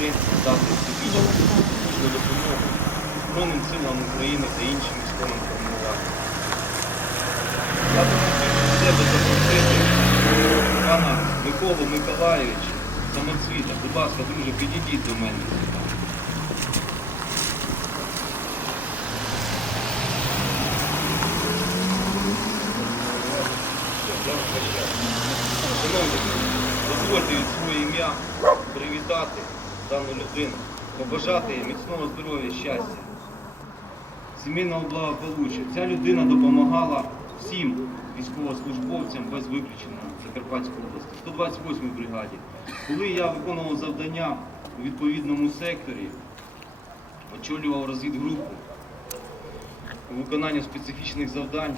змогли дати всебічну медичну допомогу Збройним силам України та іншим військовим формуванням. Я запросити пана Миколу Миколайовича, самоцвіта. Будь ласка, друже, підійдіть до мене. Дозвольте від своє ім'я привітати дану людину, побажати їй міцного здоров'я, щастя, сімейного благополуччя. Ця людина допомагала всім військовослужбовцям без виключення Закарпатської області, 128 й бригаді. Коли я виконував завдання у відповідному секторі, очолював розвідгрупу у виконанні специфічних завдань,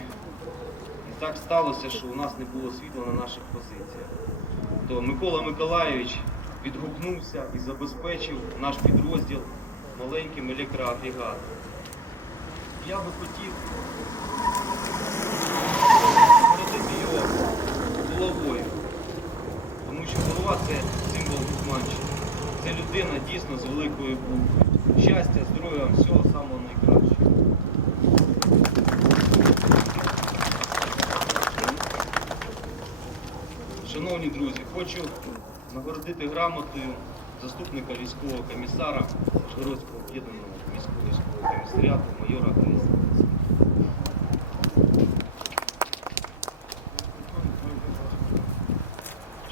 і так сталося, що у нас не було світла на наших позиціях. То Микола Миколайович відгукнувся і забезпечив наш підрозділ маленьким електроагрегатом. Я би хотів нагородити його головою, тому що голова це символ Гетьманщини. Це людина дійсно з великої букви. Щастя, здоров'я, вам, всього самого найкращого. Шановні друзі, хочу нагородити грамотою заступника військового комісара Жгородського об'єднаного міського військового комісаріату майора Гриза.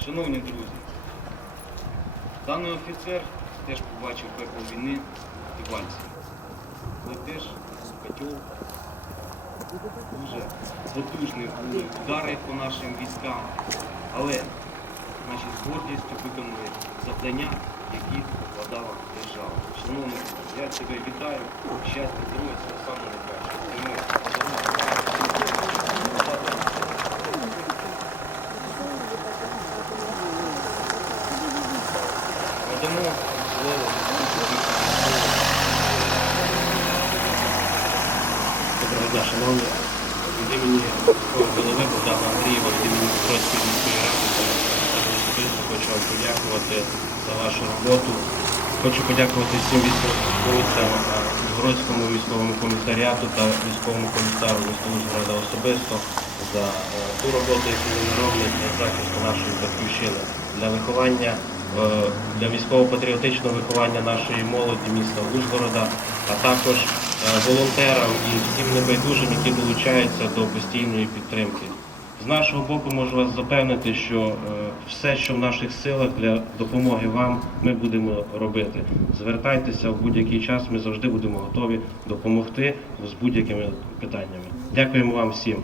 Шановні друзі, даний офіцер теж побачив пекло війни і вальсі. Але теж котел дуже потужні були удари по нашим військам, але наші з гордістю виконали завдання, які вкладала держава. Шановні, я тебе вітаю, щастя, здоров'я, всього самого найкращого. Доброго шановні. Від імені голови Богдана Андрієва, від імені Петровської міської ради хочу вам подякувати за вашу роботу. Хочу подякувати всім військовослужбовцям а, військовому комісаріату та військовому комісару Ужгорода особисто за е, ту роботу, яку вони роблять для захисту нашої батьківщини, для виховання, е, для військово-патріотичного виховання нашої молоді міста Ужгорода, а також е, волонтерам і всім небайдужим, які долучаються до постійної підтримки. З нашого боку можу вас запевнити, що е, все, що в наших силах для допомоги вам, ми будемо робити. Звертайтеся в будь-який час, ми завжди будемо готові допомогти з будь-якими питаннями. Дякуємо вам всім.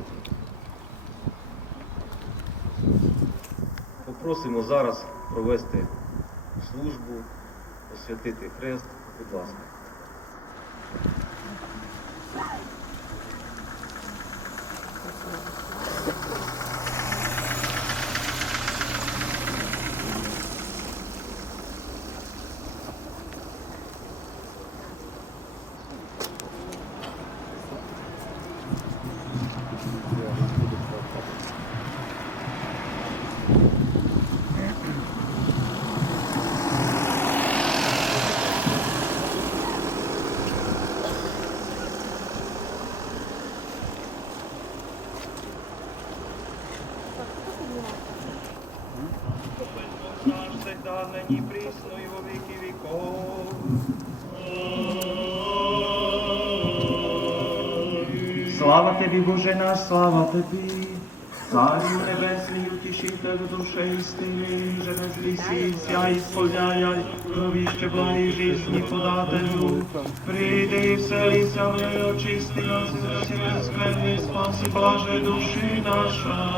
Попросимо зараз провести службу, освятити хрест. Будь ласка. наш нині присно і во віки віков. Слава тобі, Боже наш, слава тобі. Царю небесний, утішитель душе істини, же без лісіся і сповняй, кровіще благої жизни подателю. Прийди і вселися, ми очисти нас, і скверний спаси, блаже душі наша.